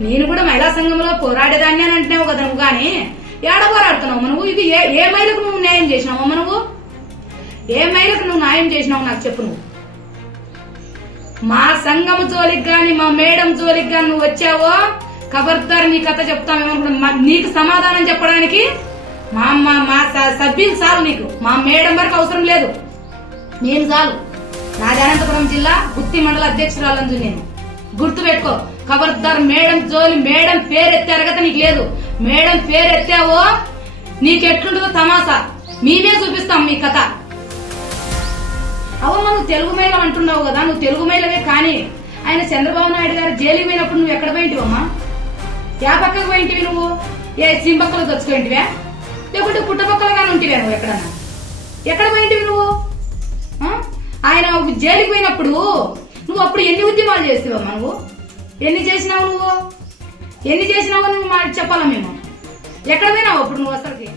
నేను కూడా మహిళా సంఘంలో పోరాడేదాన్ని అని అంటున్నావు కదా నువ్వు కానీ. ఏడ పోరాడుతున్నావు నువ్వు? ఇది ఏ ఏ నువ్వు న్యాయం చేసినావు నువ్వు? ఏ మహిళకు నువ్వు న్యాయం చేసినావు నాకు చెప్పు నువ్వు. మా సంఘం జోలికి గాని మా మేడం జోలికి గాని నువ్వు వచ్చావో? ఖబర్దార్ నీ కథ చెప్తామేమనుకున్నా నీకు సమాధానం చెప్పడానికి మా మా మా స- సభ్యులు చాలు నీకు. మా మేడం వరకు అవసరం లేదు. నేను చాలు. నాది అనంతపురం జిల్లా గుత్తి మండల అధ్యక్షురాలందు నేను. గుర్తు పెట్టుకో ఖబర్దార్ మేడం జోలి మేడం పేరు ఎత్తే నీకు లేదు. మేడం పేరు ఎత్తావో నీకెట్లుంటుందో తమాసా. మేమే చూపిస్తాం మీ కథ. అవును నువ్వు తెలుగు మహిళ అంటున్నావు కదా నువ్వు తెలుగు మహిళవే కానీ ఆయన చంద్రబాబు నాయుడు గారు జైలుకి పోయినప్పుడు నువ్వు ఎక్కడ పోయింటివమ్మా యా పక్కకు పోయింటివి నువ్వు? ఏ సింపక్కలు తెచ్చుకోయింటివా లేకుంటే పుట్టపక్కలుగానే ఉంటివా నువ్వు ఎక్కడన్నా? ఎక్కడ పోయింటివి నువ్వు? ఆయన జైలుకి పోయినప్పుడు నువ్వు అప్పుడు ఎన్ని ఉద్యమాలు చేస్తావమ్మా నువ్వు? ఎన్ని చేసినావు నువ్వు? ఎన్ని చేసినావు నువ్వు మా చెప్పాలా మేము? ఎక్కడ పోయినావు అప్పుడు నువ్వు అసలుకి?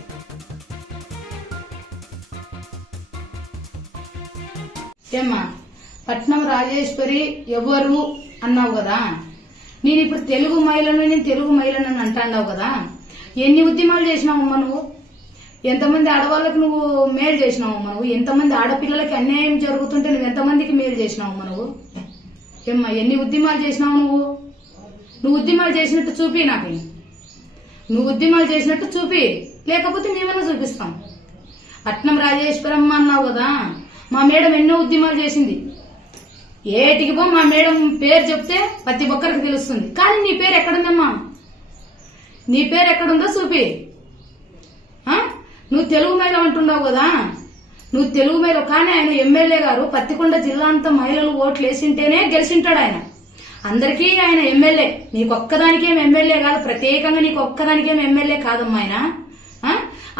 ఏమ్మా పట్నం రాజేశ్వరి ఎవరు అన్నావు కదా? నేను ఇప్పుడు తెలుగు మహిళను నేను తెలుగు మహిళను అని అంటాండావు కదా? ఎన్ని ఉద్యమాలు చేసినావమ్మా నువ్వు? ఎంతమంది ఆడవాళ్ళకి నువ్వు మేలు చేసినావమ్మా నువ్వు? ఎంతమంది ఆడపిల్లలకి అన్యాయం జరుగుతుంటే నువ్వు ఎంతమందికి మేలు చేసినావమ్మా నువ్వు? ఏమ్మా ఎన్ని ఉద్యమాలు చేసినావు నువ్వు? నువ్వు ఉద్యమాలు చేసినట్టు చూపి నాకు. నువ్వు ఉద్యమాలు చేసినట్టు చూపి లేకపోతే మేమన్నా చూపిస్తాం. పట్నం రాజేశ్వరమ్మ అన్నావు కదా మా మేడం ఎన్నో ఉద్యమాలు చేసింది. ఏటికి పో మా మేడం పేరు చెప్తే ప్రతి ఒక్కరికి తెలుస్తుంది. కానీ నీ పేరు ఎక్కడుందమ్మా? నీ పేరు ఎక్కడుందో చూపి. నువ్వు తెలుగు మహిళ అంటున్నావు కదా నువ్వు తెలుగు మహిళ కానీ ఆయన ఎమ్మెల్యే గారు పత్తికొండ జిల్లా అంతా మహిళలు ఓట్లు వేసింటేనే గెలిచింటాడు ఆయన. అందరికీ ఆయన ఎమ్మెల్యే. నీకు ఒక్కదానికేం ఎమ్మెల్యే కాదు ప్రత్యేకంగా నీకు ఒక్కదానికేం ఎమ్మెల్యే కాదమ్మా ఆయన.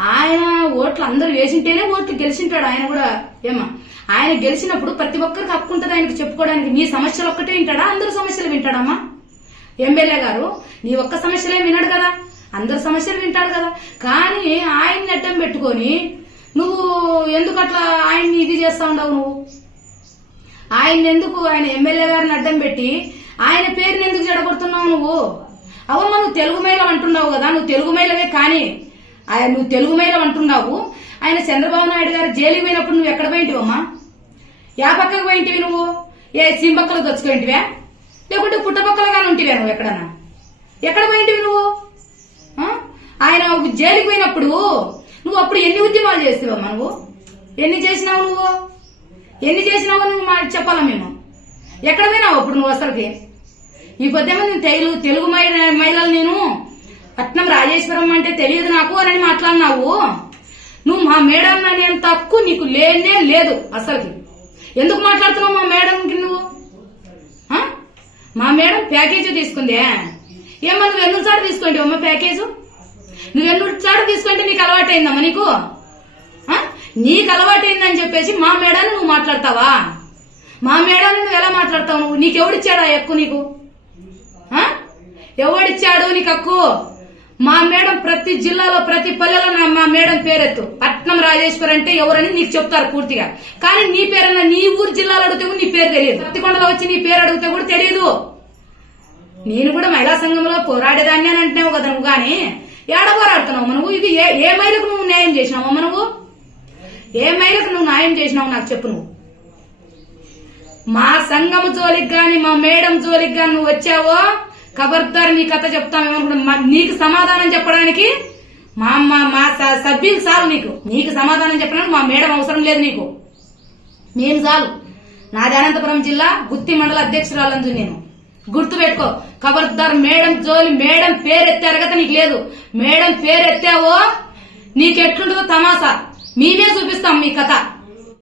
ఆయన ఓట్లు అందరు వేసింటేనే ఓట్లు గెలిచింటాడు ఆయన కూడా. ఏమా ఆయన గెలిచినప్పుడు ప్రతి ఒక్కరికి హక్కు ఉంటుంది ఆయనకి చెప్పుకోవడానికి. నీ సమస్యలు ఒక్కటే వింటాడా? అందరు సమస్యలు వింటాడమ్మా. ఎమ్మెల్యే గారు నీ ఒక్క సమస్యలే వినడు కదా. అందరు సమస్యలు వింటాడు కదా. కానీ ఆయన్ని అడ్డం పెట్టుకొని నువ్వు ఎందుకు అట్లా ఆయన్ని ఇది చేస్తా ఉండవు నువ్వు? ఆయన ఎందుకు ఆయన ఎమ్మెల్యే గారిని అడ్డం పెట్టి ఆయన పేరుని ఎందుకు జడగొడుతున్నావు నువ్వు? అవును నువ్వు తెలుగు మహిళ అంటున్నావు కదా నువ్వు తెలుగు మహిళవే కానీ ఆయన నువ్వు తెలుగు మహిళ అంటున్నావు. ఆయన చంద్రబాబు నాయుడు గారు జైలుకి పోయినప్పుడు నువ్వు ఎక్కడ పోయింటివమ్మా? యా పక్కకు పోయింటివి నువ్వు? ఏ సింపక్కలకు తెచ్చుకోయింటివా లేకుంటే పుట్టపక్కలుగానే ఉంటివా నువ్వు ఎక్కడన్నా? ఎక్కడ పోయింటివి నువ్వు? ఆయన జైలుకి పోయినప్పుడు నువ్వు అప్పుడు ఎన్ని ఉద్యమాలు చేస్తావమ్మా నువ్వు? ఎన్ని చేసినావు నువ్వు? ఎన్ని చేసినావు నువ్వు మా చెప్పాలా మేము? ఎక్కడ పోయినావు అప్పుడు నువ్వు అసలుకి? ఈ పొద్దేమో నేను తెలుగు తెలుగు మహిళలు నేను. పట్నం రాజేశ్వరం అంటే తెలియదు నాకు అని మాట్లాడినావు. నువ్వు మా మేడం నేను తక్కువ నీకు లేనే లేదు అసలుకి. ఎందుకు మాట్లాడుతున్నావు మా మేడంకి నువ్వు? మా మేడం ప్యాకేజీ తీసుకుందే. ఏమన్నా నువ్వు ఎన్ని సార్లు తీసుకోండి అమ్మ ప్యాకేజు? నువ్వు ఎన్ని సార్లు తీసుకుంటే నీకు అలవాటైందమ్మా నీకు? నీకు అలవాటైందని చెప్పేసి మా మేడాన్ని నువ్వు మాట్లాడతావా? మా మేడాన్ని నువ్వు ఎలా మాట్లాడతావు నువ్వు? నీకు ఎవడిచ్చాడా ఎక్కువ నీకు? ఎవడిచ్చాడు నీకు హక్కు? మా మేడం ప్రతి జిల్లాలో ప్రతి పల్లెలో నా మా మేడం పేరెత్తు. పట్నం రాజేశ్వర్ అంటే ఎవరని నీకు చెప్తారు పూర్తిగా. కానీ నీ పేరన్నా నీ ఊరు జిల్లాలో అడిగితే కూడా నీ పేరు తెలియదు. పత్తికొండలో వచ్చి నీ పేరు అడిగితే కూడా తెలియదు. నేను కూడా మహిళా సంఘంలో పోరాడేదాన్ని అని అంటున్నావు కదా నువ్వు కానీ ఏడబోరాడుతున్నావు నువ్వు ఇది ఏ ఏ మైలకు నువ్వు న్యాయం చేసినావా నువ్వు ఏ మైలకు నువ్వు న్యాయం చేసినావు నాకు చెప్పు నువ్వు. మా సంఘం జోలికి గాని మా మేడం జోలికి గాని నువ్వు వచ్చావో కబర్దార్ నీ కథ చెప్తామేమనుకున్నా నీకు సమాధానం చెప్పడానికి మా మా మా స- సభ్యులు చాలు నీకు. నీకు సమాధానం చెప్పడానికి మా మేడం అవసరం లేదు నీకు. నేను చాలు. నాది అనంతపురం జిల్లా గుత్తి మండల అధ్యక్షురాలందు నేను. గుర్తు పెట్టుకో ఖబర్దార్ మేడం జోలి మేడం పేరు ఎత్తే అర్హత నీకు లేదు. మేడం పేరు ఎత్తావో నీకెట్లుంటుందో తమాసా. మేమే చూపిస్తాం మీ కథ.